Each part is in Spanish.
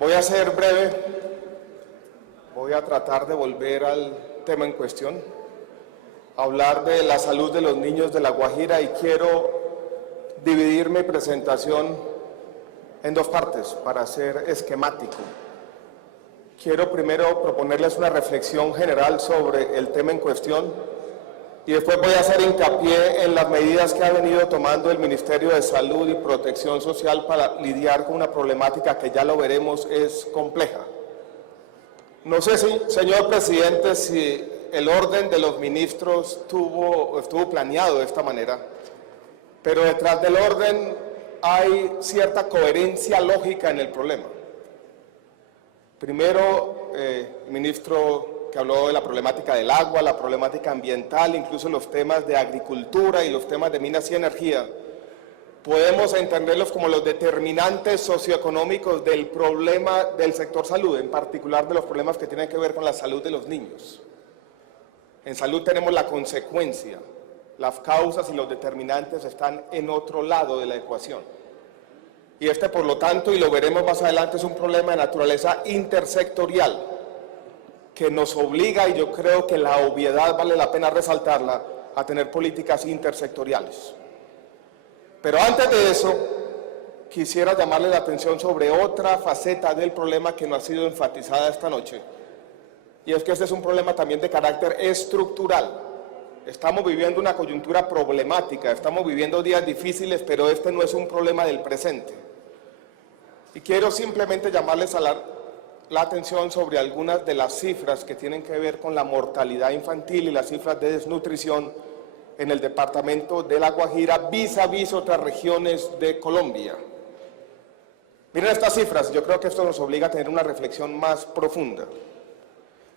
Voy a ser breve, voy a tratar de volver al tema en cuestión, hablar de la salud de los niños de La Guajira, y quiero dividir mi presentación en dos partes para ser esquemático. Quiero primero proponerles una reflexión general sobre el tema en cuestión y después voy a hacer hincapié en las medidas que ha venido tomando el Ministerio de Salud y Protección Social para lidiar con una problemática que, ya lo veremos, es compleja. No sé si, señor presidente, si el orden de los ministros estuvo planeado de esta manera, pero detrás del orden hay cierta coherencia lógica en el problema. Primero, el ministro que habló de la problemática del agua, la problemática ambiental, incluso los temas de agricultura y los temas de minas y energía, podemos entenderlos como los determinantes socioeconómicos del problema del sector salud, en particular de los problemas que tienen que ver con la salud de los niños. En salud tenemos la consecuencia, las causas y los determinantes están en otro lado de la ecuación. Y por lo tanto, y lo veremos más adelante, es un problema de naturaleza intersectorial que nos obliga, y yo creo que la obviedad vale la pena resaltarla, a tener políticas intersectoriales. Pero antes de eso, quisiera llamarle la atención sobre otra faceta del problema que no ha sido enfatizada esta noche, y es que este es un problema también de carácter estructural. Estamos viviendo una coyuntura problemática, estamos viviendo días difíciles, pero este no es un problema del presente. Y quiero simplemente llamarles a la atención sobre algunas de las cifras que tienen que ver con la mortalidad infantil y las cifras de desnutrición en el departamento de La Guajira vis a vis otras regiones de Colombia. Miren estas cifras, yo creo que esto nos obliga a tener una reflexión más profunda.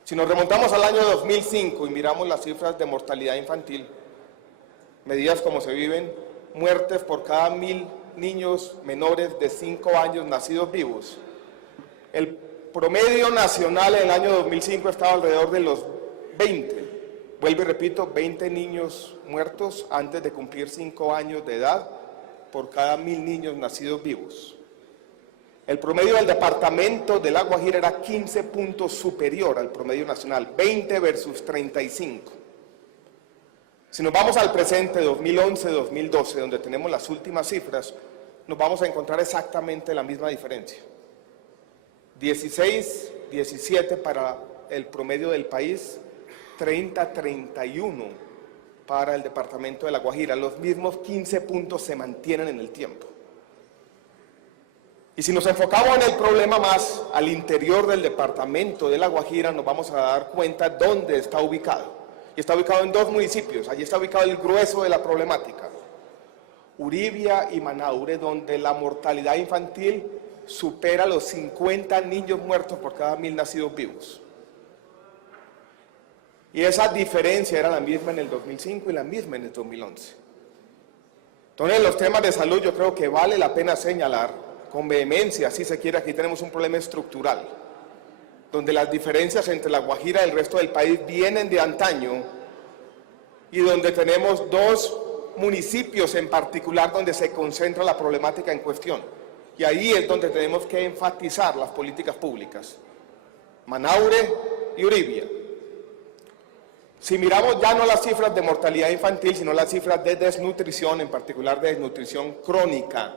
Si nos remontamos al año 2005 y miramos las cifras de mortalidad infantil, medidas como se viven, muertes por cada 1000 niños menores de 5 años nacidos vivos. El promedio nacional en el año 2005 estaba alrededor de los 20. Vuelvo y repito, 20 niños muertos antes de cumplir 5 años de edad por cada 1000 niños nacidos vivos. El promedio del departamento de La Guajira era 15 puntos superior al promedio nacional, 20 versus 35. Si nos vamos al presente, 2011-2012, donde tenemos las últimas cifras, nos vamos a encontrar exactamente la misma diferencia. 16, 17 para el promedio del país, 30, 31 para el departamento de La Guajira. Los mismos 15 puntos se mantienen en el tiempo. Y si nos enfocamos en el problema más al interior del departamento de La Guajira, nos vamos a dar cuenta dónde está ubicado. Y está ubicado en dos municipios, allí está ubicado el grueso de la problemática. Uribia y Manaure, donde la mortalidad infantil supera los 50 niños muertos por cada 1000 nacidos vivos. Y esa diferencia era la misma en el 2005 y la misma en el 2011. Entonces, en los temas de salud yo creo que vale la pena señalar con vehemencia, si se quiere, aquí tenemos un problema estructural, donde las diferencias entre La Guajira y el resto del país vienen de antaño, y donde tenemos dos municipios en particular donde se concentra la problemática en cuestión. Y ahí es donde tenemos que enfatizar las políticas públicas. Manaure y Uribia. Si miramos ya no las cifras de mortalidad infantil, sino las cifras de desnutrición, en particular de desnutrición crónica,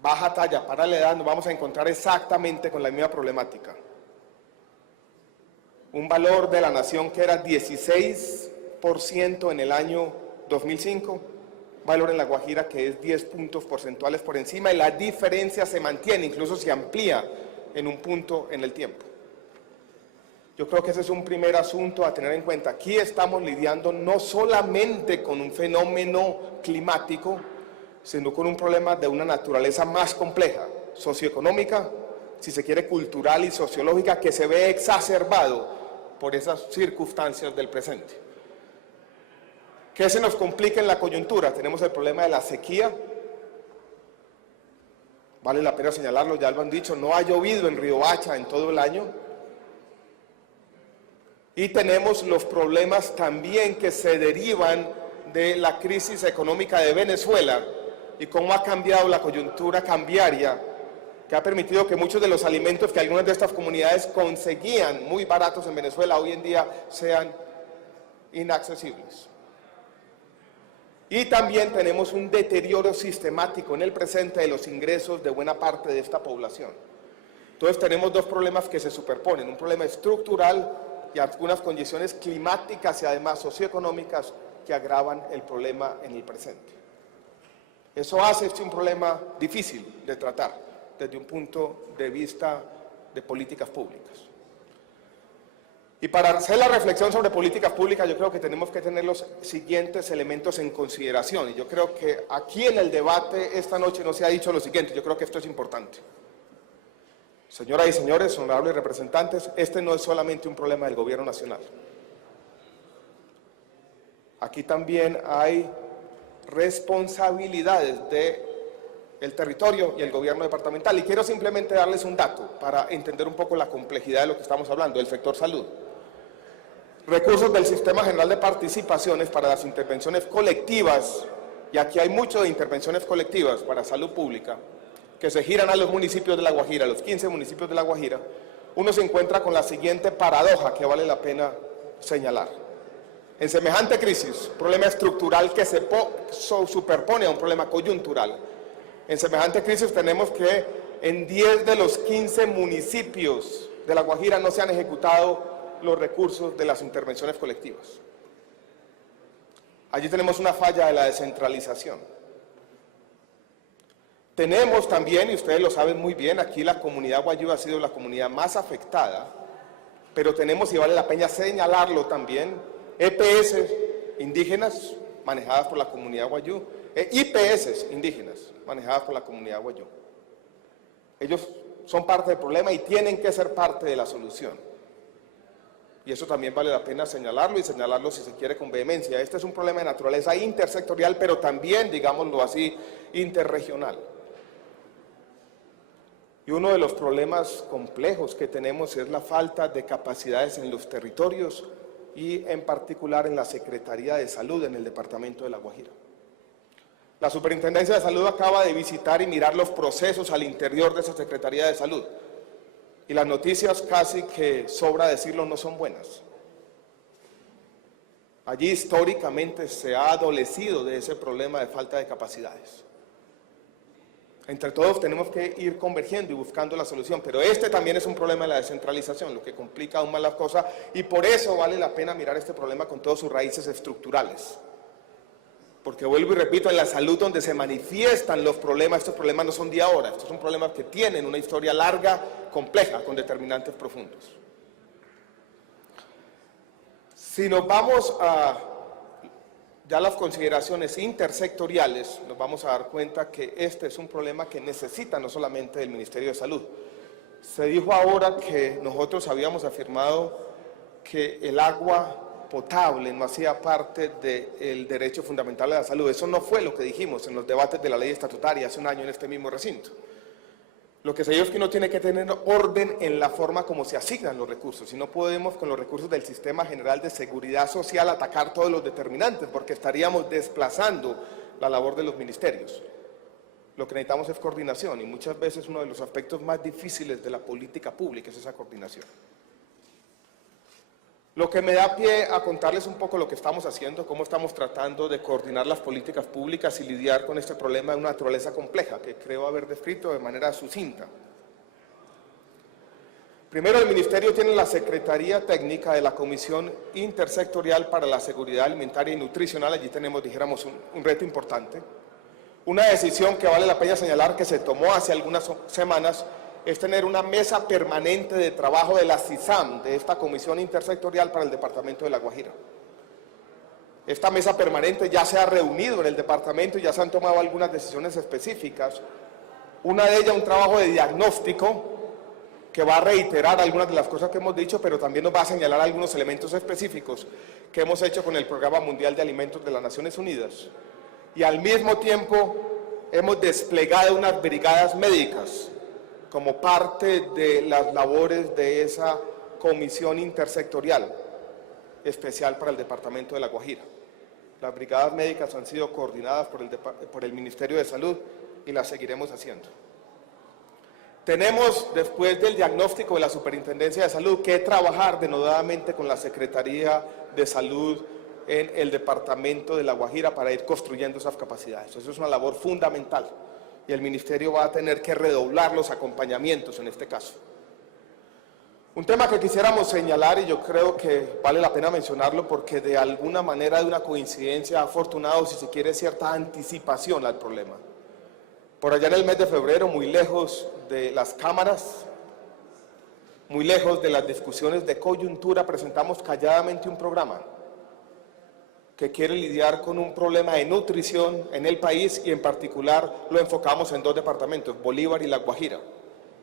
baja talla, para la edad, nos vamos a encontrar exactamente con la misma problemática. Un valor de la nación que era 16% en el año 2005, valor en La Guajira que es 10 puntos porcentuales por encima, y la diferencia se mantiene, incluso se amplía en un punto en el tiempo. Yo creo que ese es un primer asunto a tener en cuenta. Aquí estamos lidiando no solamente con un fenómeno climático, sino con un problema de una naturaleza más compleja, socioeconómica, si se quiere cultural y sociológica, que se ve exacerbado por esas circunstancias del presente. ¿Qué se nos complica en la coyuntura? Tenemos el problema de la sequía. Vale la pena señalarlo, ya lo han dicho, no ha llovido en Riohacha en todo el año. Y tenemos los problemas también que se derivan de la crisis económica de Venezuela y cómo ha cambiado la coyuntura cambiaria que ha permitido que muchos de los alimentos que algunas de estas comunidades conseguían muy baratos en Venezuela hoy en día sean inaccesibles. Y también tenemos un deterioro sistemático en el presente de los ingresos de buena parte de esta población. Entonces tenemos dos problemas que se superponen, un problema estructural y algunas condiciones climáticas y además socioeconómicas que agravan el problema en el presente. Eso hace este un problema difícil de tratar desde un punto de vista de políticas públicas. Y para hacer la reflexión sobre políticas públicas, yo creo que tenemos que tener los siguientes elementos en consideración. Y yo creo que aquí en el debate esta noche no se ha dicho lo siguiente, yo creo que esto es importante. Señoras y señores, honorables representantes, este no es solamente un problema del gobierno nacional. Aquí también hay responsabilidades del territorio y el gobierno departamental. Y quiero simplemente darles un dato para entender un poco la complejidad de lo que estamos hablando, del sector salud. Recursos del Sistema General de Participaciones para las intervenciones colectivas, y aquí hay mucho de intervenciones colectivas para salud pública, que se giran a los municipios de La Guajira, los 15 municipios de La Guajira, uno se encuentra con la siguiente paradoja que vale la pena señalar. En semejante crisis, problema estructural que se superpone a un problema coyuntural, en semejante crisis tenemos que en 10 de los 15 municipios de La Guajira no se han ejecutado los recursos de las intervenciones colectivas. Allí tenemos una falla de la descentralización. Tenemos también, y ustedes lo saben muy bien, aquí la comunidad guayú ha sido la comunidad más afectada, pero tenemos, y vale la pena señalarlo también, EPS indígenas manejadas por la comunidad guayú, IPS indígenas manejadas por la comunidad guayú. Ellos son parte del problema y tienen que ser parte de la solución. Y eso también vale la pena señalarlo, y señalarlo si se quiere con vehemencia. Este es un problema de naturaleza intersectorial, pero también, digámoslo así, interregional. Y uno de los problemas complejos que tenemos es la falta de capacidades en los territorios y en particular en la Secretaría de Salud en el departamento de La Guajira. La Superintendencia de Salud acaba de visitar y mirar los procesos al interior de esa Secretaría de Salud. Y las noticias, casi que sobra decirlo, no son buenas. Allí históricamente se ha adolecido de ese problema de falta de capacidades. Entre todos tenemos que ir convergiendo y buscando la solución, pero este también es un problema de la descentralización, lo que complica aún más las cosas, y por eso vale la pena mirar este problema con todas sus raíces estructurales. Porque vuelvo y repito, en la salud donde se manifiestan los problemas, estos problemas no son de ahora, estos son problemas que tienen una historia larga, compleja, con determinantes profundos. Si nos vamos a ya las consideraciones intersectoriales, nos vamos a dar cuenta que este es un problema que necesita no solamente el Ministerio de Salud. Se dijo ahora que nosotros habíamos afirmado que el agua potable no hacía parte del derecho fundamental a la salud. Eso no fue lo que dijimos en los debates de la ley estatutaria hace un año en este mismo recinto. Lo que se dijo es que uno tiene que tener orden en la forma como se asignan los recursos, y no podemos con los recursos del Sistema General de Seguridad Social atacar todos los determinantes, porque estaríamos desplazando la labor de los ministerios. Lo que necesitamos es coordinación, y muchas veces uno de los aspectos más difíciles de la política pública es esa coordinación. Lo que me da pie a contarles un poco lo que estamos haciendo, cómo estamos tratando de coordinar las políticas públicas y lidiar con este problema de una naturaleza compleja, que creo haber descrito de manera sucinta. Primero, el Ministerio tiene la Secretaría Técnica de la Comisión Intersectorial para la Seguridad Alimentaria y Nutricional. Allí tenemos, dijéramos, un reto importante. Una decisión que vale la pena señalar que se tomó hace algunas semanas es tener una mesa permanente de trabajo de la CISAM, de esta Comisión Intersectorial para el Departamento de La Guajira. Esta mesa permanente ya se ha reunido en el departamento y ya se han tomado algunas decisiones específicas. Una de ellas, un trabajo de diagnóstico que va a reiterar algunas de las cosas que hemos dicho, pero también nos va a señalar algunos elementos específicos que hemos hecho con el Programa Mundial de Alimentos de las Naciones Unidas. Y al mismo tiempo hemos desplegado unas brigadas médicas como parte de las labores de esa comisión intersectorial especial para el departamento de La Guajira. Las brigadas médicas han sido coordinadas por el Ministerio de Salud y las seguiremos haciendo. Tenemos, después del diagnóstico de la Superintendencia de Salud, que trabajar denodadamente con la Secretaría de Salud en el departamento de La Guajira para ir construyendo esas capacidades. Eso es una labor fundamental y el Ministerio va a tener que redoblar los acompañamientos en este caso. Un tema que quisiéramos señalar, y yo creo que vale la pena mencionarlo porque de alguna manera de una coincidencia ha afortunado, si se quiere, cierta anticipación al problema. Por allá en el mes de febrero, muy lejos de las cámaras, muy lejos de las discusiones de coyuntura, presentamos calladamente un programa que quiere lidiar con un problema de nutrición en el país y en particular lo enfocamos en dos departamentos, Bolívar y La Guajira,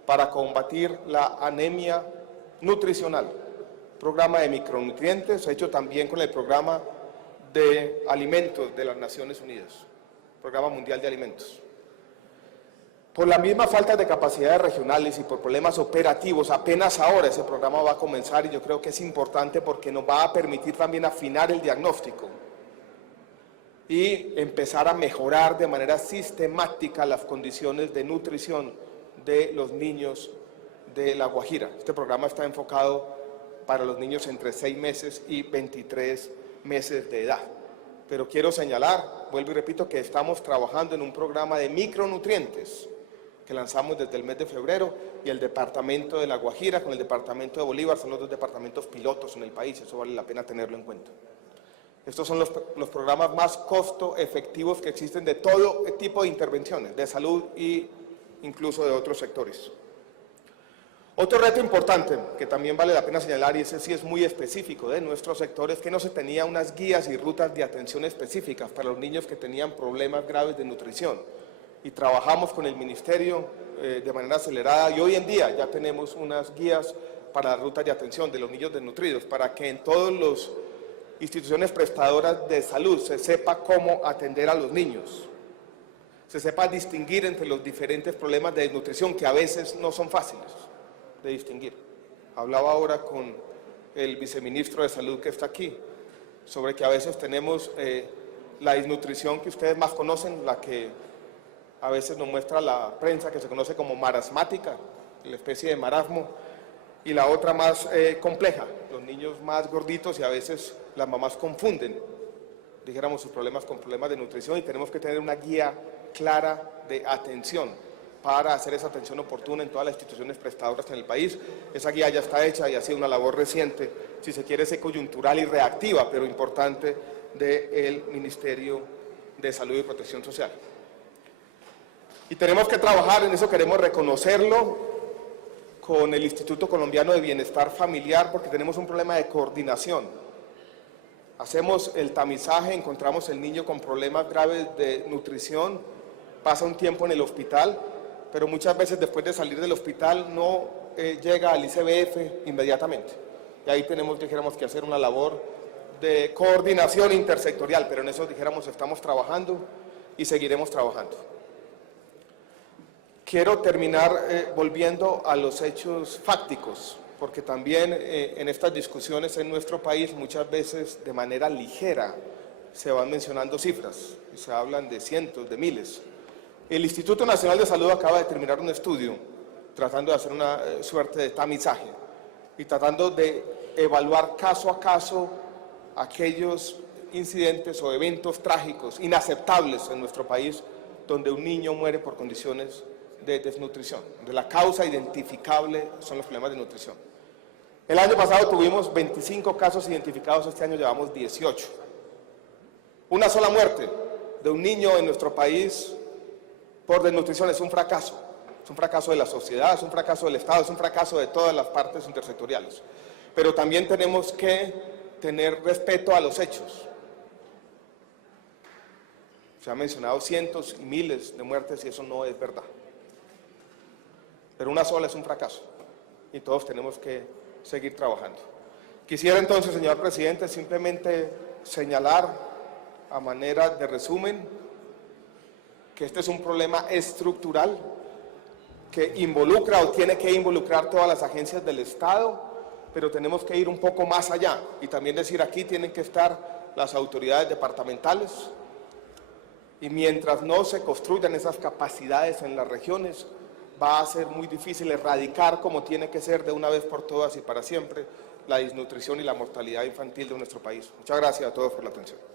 para combatir la anemia nutricional. Programa de micronutrientes, hecho también con el programa de alimentos de las Naciones Unidas, Programa Mundial de Alimentos. Por la misma falta de capacidades regionales y por problemas operativos, apenas ahora ese programa va a comenzar y yo creo que es importante porque nos va a permitir también afinar el diagnóstico y empezar a mejorar de manera sistemática las condiciones de nutrición de los niños de La Guajira. Este programa está enfocado para los niños entre 6 meses y 23 meses de edad. Pero quiero señalar, vuelvo y repito, que estamos trabajando en un programa de micronutrientes que lanzamos desde el mes de febrero y el departamento de La Guajira con el departamento de Bolívar son los dos departamentos pilotos en el país, eso vale la pena tenerlo en cuenta. Estos son los programas más costo efectivos que existen de todo tipo de intervenciones, de salud e incluso de otros sectores. Otro reto importante que también vale la pena señalar, y ese sí es muy específico de nuestro sector, es que no se tenían unas guías y rutas de atención específicas para los niños que tenían problemas graves de nutrición. Y trabajamos con el Ministerio de manera acelerada y hoy en día ya tenemos unas guías para la ruta de atención de los niños desnutridos, para que en todas las instituciones prestadoras de salud se sepa cómo atender a los niños, se sepa distinguir entre los diferentes problemas de desnutrición que a veces no son fáciles de distinguir. Hablaba ahora con el viceministro de Salud que está aquí, sobre que a veces tenemos la desnutrición que ustedes más conocen, la que a veces nos muestra la prensa, que se conoce como marasmática, la especie de marasmo, y la otra más compleja, los niños más gorditos y a veces las mamás confunden, dijéramos, sus problemas con problemas de nutrición y tenemos que tener una guía clara de atención para hacer esa atención oportuna en todas las instituciones prestadoras en el país. Esa guía ya está hecha y ha sido una labor reciente, si se quiere, ser coyuntural y reactiva, pero importante, del Ministerio de Salud y Protección Social. Y tenemos que trabajar, en eso queremos reconocerlo, con el Instituto Colombiano de Bienestar Familiar, porque tenemos un problema de coordinación. Hacemos el tamizaje, encontramos el niño con problemas graves de nutrición, pasa un tiempo en el hospital, pero muchas veces después de salir del hospital no llega al ICBF inmediatamente. Y ahí tenemos, dijéramos, que hacer una labor de coordinación intersectorial, pero en eso, dijéramos, estamos trabajando y seguiremos trabajando. Quiero terminar volviendo a los hechos fácticos, porque también en estas discusiones en nuestro país muchas veces de manera ligera se van mencionando cifras, y se hablan de cientos, de miles. El Instituto Nacional de Salud acaba de terminar un estudio tratando de hacer una suerte de tamizaje y tratando de evaluar caso a caso aquellos incidentes o eventos trágicos, inaceptables en nuestro país, donde un niño muere por condiciones de desnutrición, de la causa identificable son los problemas de nutrición. El año pasado tuvimos 25 casos identificados, este año llevamos 18. Una sola muerte de un niño en nuestro país por desnutrición es un fracaso de la sociedad, es un fracaso del Estado, es un fracaso de todas las partes intersectoriales. Pero también tenemos que tener respeto a los hechos. Se han mencionado cientos y miles de muertes y eso no es verdad. Pero una sola es un fracaso y todos tenemos que seguir trabajando. Quisiera entonces, señor presidente, simplemente señalar a manera de resumen que este es un problema estructural que involucra o tiene que involucrar todas las agencias del Estado, pero tenemos que ir un poco más allá y también decir aquí tienen que estar las autoridades departamentales y mientras no se construyan esas capacidades en las regiones, va a ser muy difícil erradicar como tiene que ser de una vez por todas y para siempre la desnutrición y la mortalidad infantil de nuestro país. Muchas gracias a todos por la atención.